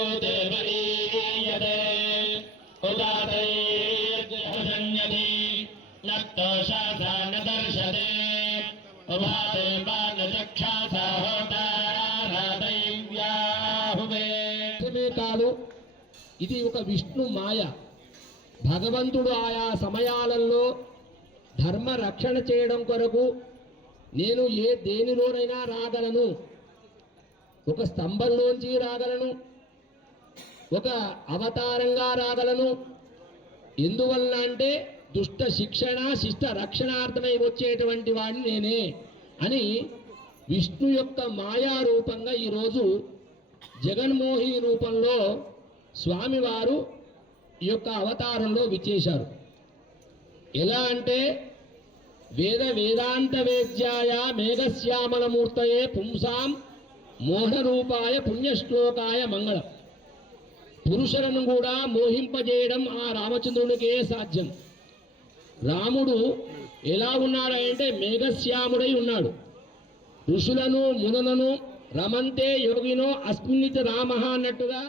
यो देवईयते उदातैर्जहसंयति नक्तोषासा न दर्शते उभाते बालचक्षासा होतारादैव्याहुवे కాదు ఇది ఒక విష్ణు మాయ భగవంతుడు ఆయా సమయాలలో ధర్మ రక్షణ చేయడం కొరకు నేను దేనిలోనైనా రాగలను ఒక స్తంభంలోంచి రాగలను ఒక అవతారంగా రాగలను ఎందువల్ల అంటే దుష్ట శిక్షణ శిష్ట రక్షణార్థమై వచ్చేటువంటి వాడిని నేనే అని విష్ణు యొక్క మాయా రూపంగా ఈరోజు జగన్మోహి రూపంలో స్వామివారు ఈ యొక్క అవతారంలో విచ్చేశారు. ఎలా అంటే వేదాంత వేద్యాయ మేఘశ్యామలమూర్తయే పుంసాం మోహరూపాయ పుణ్యశ్లోకాయ మంగళం. పురుషులను కూడా మోహింపజేయడం ఆ రామచంద్రునికే సాధ్యం. రాముడు ఎలా ఉన్నాడంటే మేఘశ్యాముడై ఉన్నాడు. ఋషులను మునులను రమంతే యోగినో అస్మిన్నిత రామ అన్నట్టుగా